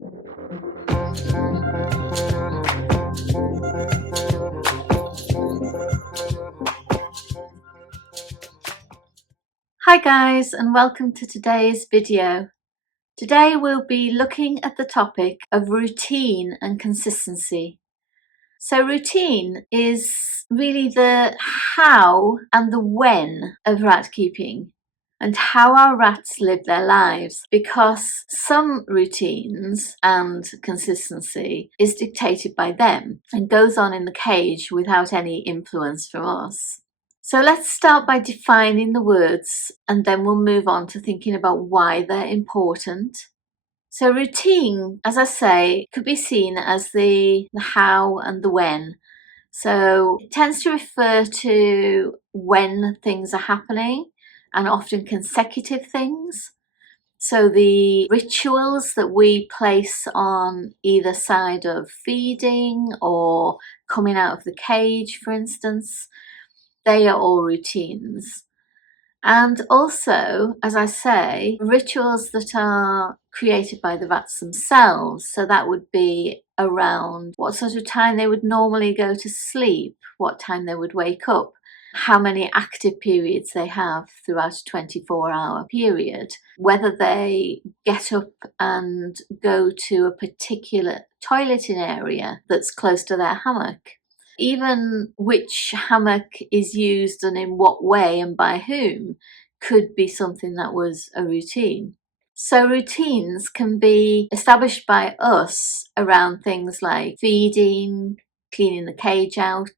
Hi guys, and welcome to today's video. Today we'll be looking at the topic of routine and consistency. So routine is really the how and the when of rat keeping and how our rats live their lives, because some routines and consistency is dictated by them and goes on in the cage without any influence from us. So let's start by defining the words, and then we'll move on to thinking about why they're important. So routine, as I say, could be seen as the how and the when. So it tends to refer to when things are happening, and often consecutive things. So the rituals that we place on either side of feeding or coming out of the cage, for instance, they are all routines. And also, as I say, rituals that are created by the rats themselves. So that would be around what sort of time they would normally go to sleep, what time they would wake up, how many active periods they have throughout a 24-hour period, whether they get up and go to a particular toileting area that's close to their hammock. Even which hammock is used and in what way and by whom could be something that was a routine. So routines can be established by us around things like feeding, cleaning the cage out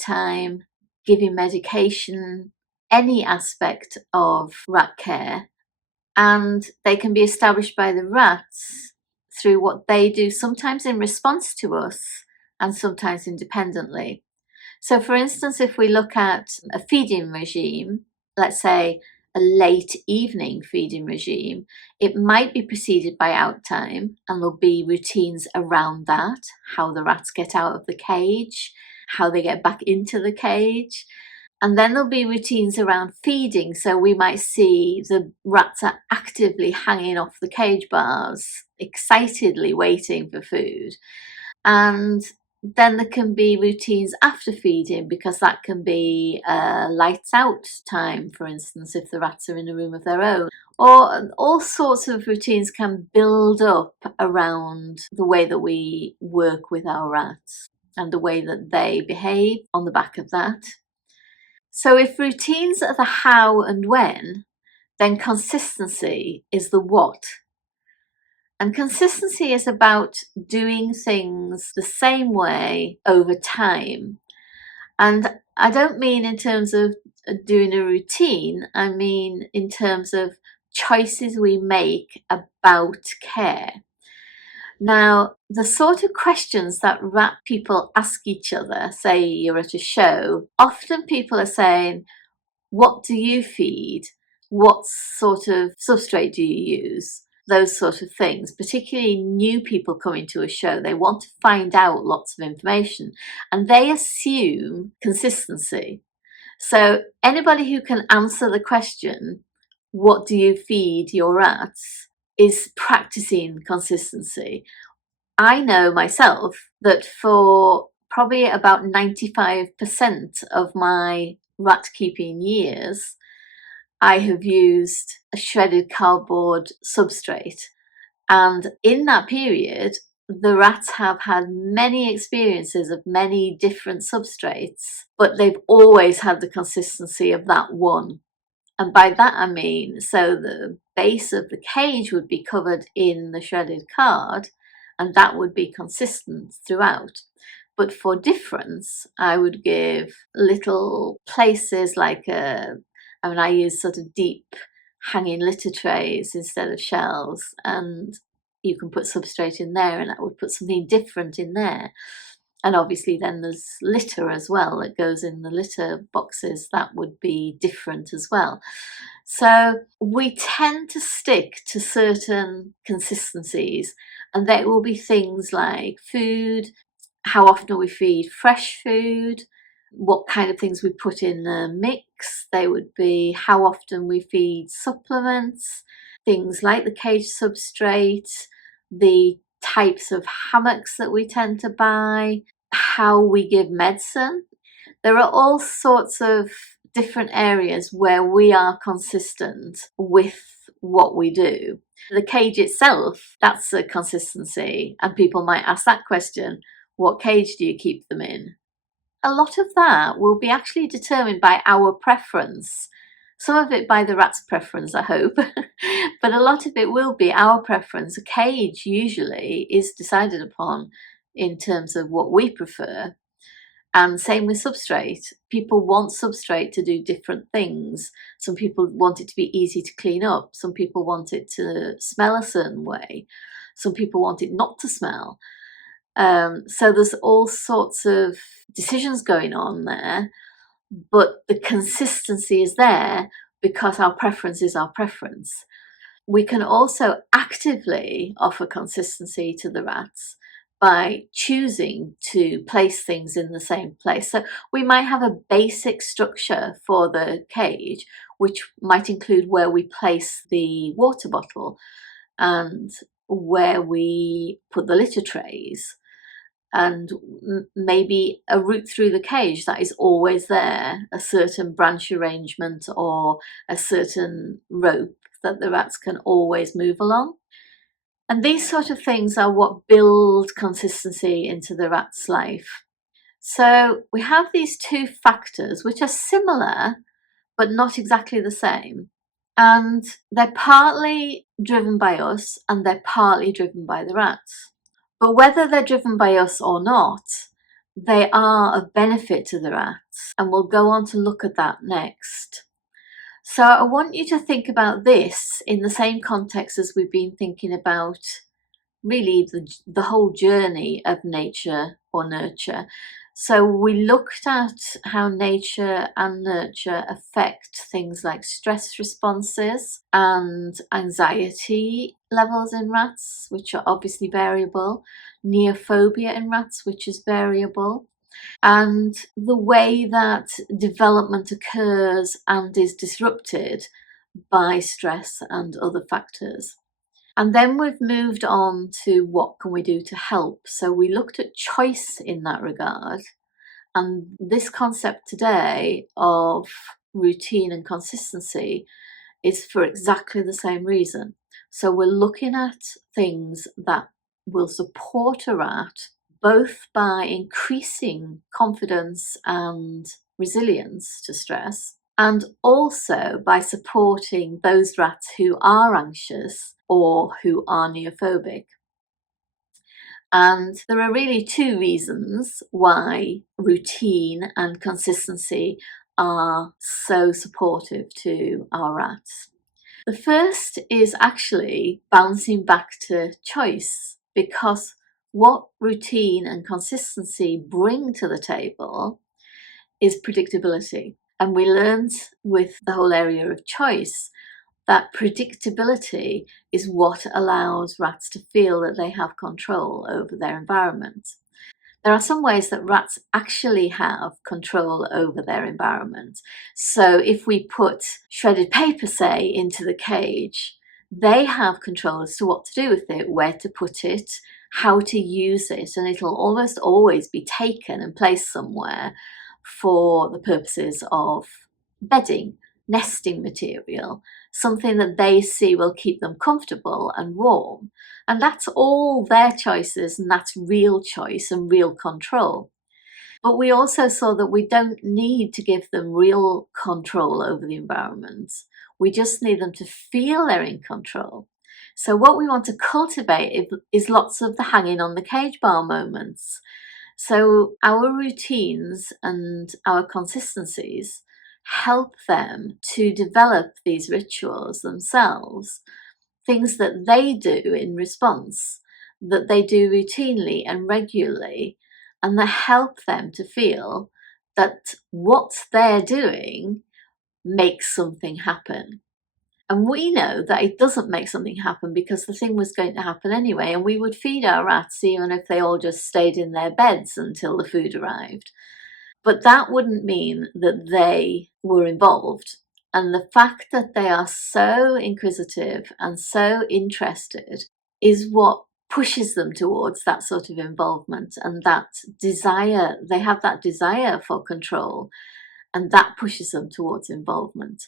time, giving medication, any aspect of rat care. And they can be established by the rats through what they do, sometimes in response to us and sometimes independently. So for instance, if we look at a feeding regime, let's say a late evening feeding regime, it might be preceded by out time, and there'll be routines around that, how the rats get out of the cage, how they get back into the cage. And then there'll be routines around feeding. So we might see the rats are actively hanging off the cage bars, excitedly waiting for food. And then there can be routines after feeding, because that can be lights out time, for instance, if the rats are in a room of their own. Or all sorts of routines can build up around the way that we work with our rats and the way that they behave on the back of that. So if routines are the how and when, then consistency is the what. And consistency is about doing things the same way over time. And I don't mean in terms of doing a routine, I mean in terms of choices we make about care. Now, the sort of questions that rat people ask each other, say you're at a show, often people are saying, what do you feed? What sort of substrate do you use? Those sort of things, particularly new people coming to a show, they want to find out lots of information and they assume consistency. So anybody who can answer the question, what do you feed your rats, is practicing consistency. I know myself that for probably about 95% of my rat keeping years, I have used a shredded cardboard substrate. And in that period, the rats have had many experiences of many different substrates, but they've always had the consistency of that one. And by that I mean, so the base of the cage would be covered in the shredded card, and that would be consistent throughout. But for difference, I would give little places like I use sort of deep hanging litter trays instead of shelves, and you can put substrate in there, and I would put something different in there. And obviously then there's litter as well that goes in the litter boxes, that would be different as well. So we tend to stick to certain consistencies, and they will be things like food, how often we feed fresh food, what kind of things we put in the mix. They would be how often we feed supplements, things like the cage substrate, the types of hammocks that we tend to buy, how we give medicine. There are all sorts of different areas where we are consistent with what we do. The cage itself, that's a consistency, and people might ask that question, what cage do you keep them in? A lot of that will be actually determined by our preference. Some of it by the rat's preference, I hope, but a lot of it will be our preference. A cage usually is decided upon in terms of what we prefer. And same with substrate. People want substrate to do different things. Some people want it to be easy to clean up. Some people want it to smell a certain way. Some people want it not to smell. So there's all sorts of decisions going on there, but the consistency is there because our preference is our preference. We can also actively offer consistency to the rats by choosing to place things in the same place. So we might have a basic structure for the cage, which might include where we place the water bottle and where we put the litter trays, and maybe a route through the cage that is always there, a certain branch arrangement or a certain rope that the rats can always move along. And these sort of things are what build consistency into the rat's life. So we have these two factors which are similar but not exactly the same. And they're partly driven by us and they're partly driven by the rats. But whether they're driven by us or not, they are of benefit to the rats, and we'll go on to look at that next. So I want you to think about this in the same context as we've been thinking about really the whole journey of nature or nurture. So we looked at how nature and nurture affect things like stress responses and anxiety levels in rats, which are obviously variable, neophobia in rats, which is variable, and the way that development occurs and is disrupted by stress and other factors. And then we've moved on to what can we do to help. So we looked at choice in that regard. And this concept today of routine and consistency is for exactly the same reason. So we're looking at things that will support a rat both by increasing confidence and resilience to stress, and also by supporting those rats who are anxious or who are neophobic. And there are really two reasons why routine and consistency are so supportive to our rats. The first is actually bouncing back to choice, because what routine and consistency bring to the table is predictability. And we learned with the whole area of choice that predictability is what allows rats to feel that they have control over their environment. There are some ways that rats actually have control over their environment. So if we put shredded paper, say, into the cage, they have control as to what to do with it, where to put it, how to use it, and it'll almost always be taken and placed somewhere for the purposes of bedding, nesting material, something that they see will keep them comfortable and warm. And that's all their choices, and that's real choice and real control. But we also saw that we don't need to give them real control over the environment. We just need them to feel they're in control. So what we want to cultivate is lots of the hanging on the cage bar moments. So our routines and our consistencies help them to develop these rituals themselves, things that they do in response, that they do routinely and regularly, and that help them to feel that what they're doing makes something happen. And we know that it doesn't make something happen because the thing was going to happen anyway, and we would feed our rats even if they all just stayed in their beds until the food arrived. But that wouldn't mean that they were involved. And the fact that they are so inquisitive and so interested is what pushes them towards that sort of involvement, and that desire, they have that desire for control, and that pushes them towards involvement.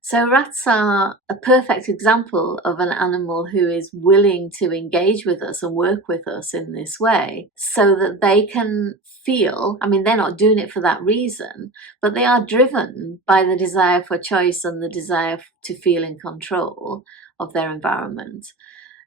So rats are a perfect example of an animal who is willing to engage with us and work with us in this way, so that they can feel, I mean, they're not doing it for that reason, but they are driven by the desire for choice and the desire to feel in control of their environment.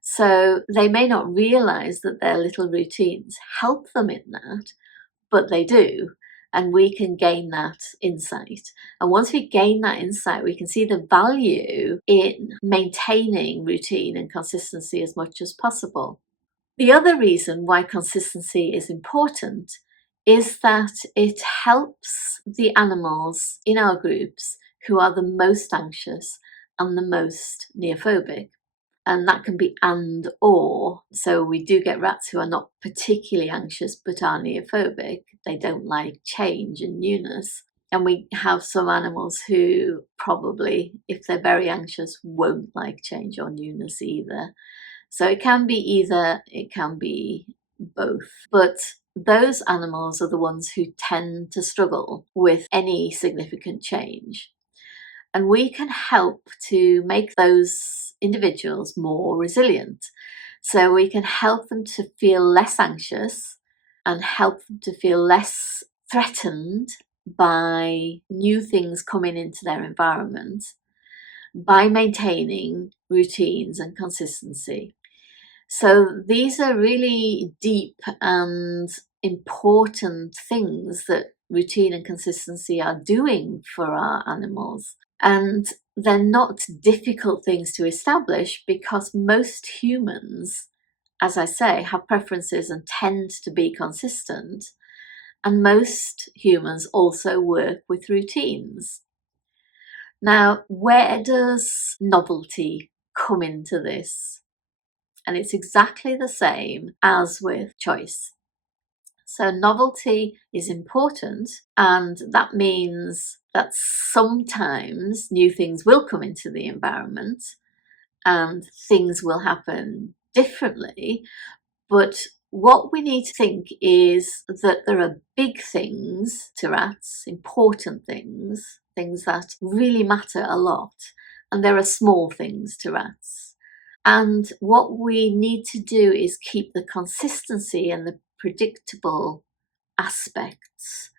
So they may not realize that their little routines help them in that, but they do. And we can gain that insight. And once we gain that insight, we can see the value in maintaining routine and consistency as much as possible. The other reason why consistency is important is that it helps the animals in our groups who are the most anxious and the most neophobic. And that can be and or. So we do get rats who are not particularly anxious but are neophobic. They don't like change and newness. And we have some animals who probably, if they're very anxious, won't like change or newness either. So it can be either, it can be both. But those animals are the ones who tend to struggle with any significant change. And we can help to make those individuals more resilient. So we can help them to feel less anxious and help them to feel less threatened by new things coming into their environment by maintaining routines and consistency. So these are really deep and important things that routine and consistency are doing for our animals. And they're not difficult things to establish because most humans, as I say, have preferences and tend to be consistent. And most humans also work with routines. Now, where does novelty come into this? And it's exactly the same as with choice. So novelty is important, and that means that sometimes new things will come into the environment and things will happen differently. But what we need to think is that there are big things to rats, important things, things that really matter a lot, and there are small things to rats. And what we need to do is keep the consistency and the predictable aspects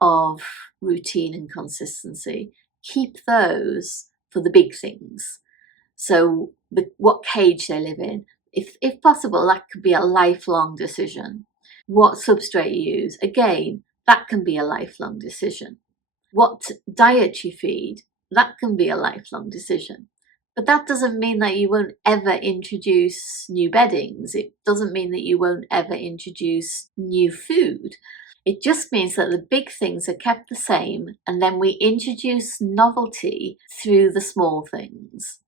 of routine and consistency, keep those for the big things. So what cage they live in, if possible, that could be a lifelong decision. What substrate you use, again, that can be a lifelong decision. What diet you feed, that can be a lifelong decision. But that doesn't mean that you won't ever introduce new beddings. It doesn't mean that you won't ever introduce new food. It just means that the big things are kept the same, and then we introduce novelty through the small things.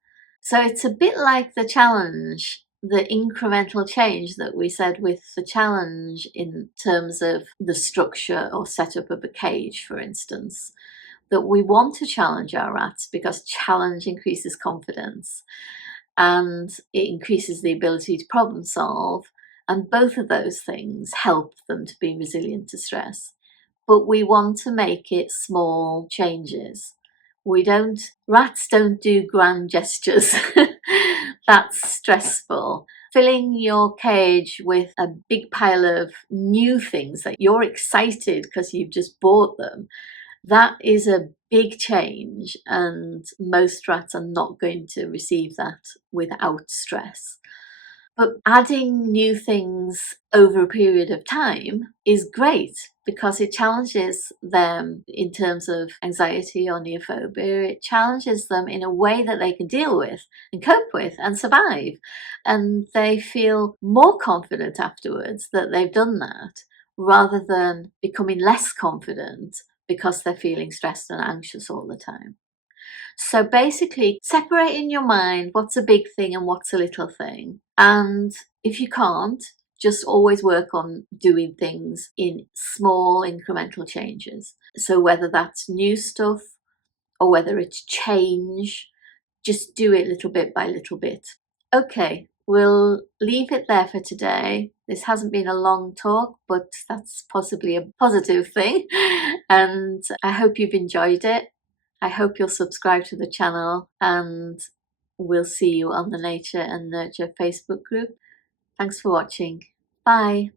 So it's a bit like the challenge, the incremental change that we said with the challenge in terms of the structure or setup of a cage, for instance. That we want to challenge our rats because challenge increases confidence and it increases the ability to problem solve, and both of those things help them to be resilient to stress. But we want to make it small changes. Rats don't do grand gestures. That's stressful. Filling your cage with a big pile of new things that you're excited because you've just bought them, that is a big change, and most rats are not going to receive that without stress. But adding new things over a period of time is great because it challenges them in terms of anxiety or neophobia. It challenges them in a way that they can deal with and cope with and survive. And they feel more confident afterwards that they've done that, rather than becoming less confident because they're feeling stressed and anxious all the time. So basically, separate in your mind what's a big thing and what's a little thing. And if you can't, just always work on doing things in small incremental changes. So whether that's new stuff or whether it's change, just do it little bit by little bit. Okay, we'll leave it there for today. This hasn't been a long talk, but that's possibly a positive thing. And I hope you've enjoyed it. I hope you'll subscribe to the channel, and we'll see you on the Nature and Nurture Facebook group. Thanks for watching. Bye.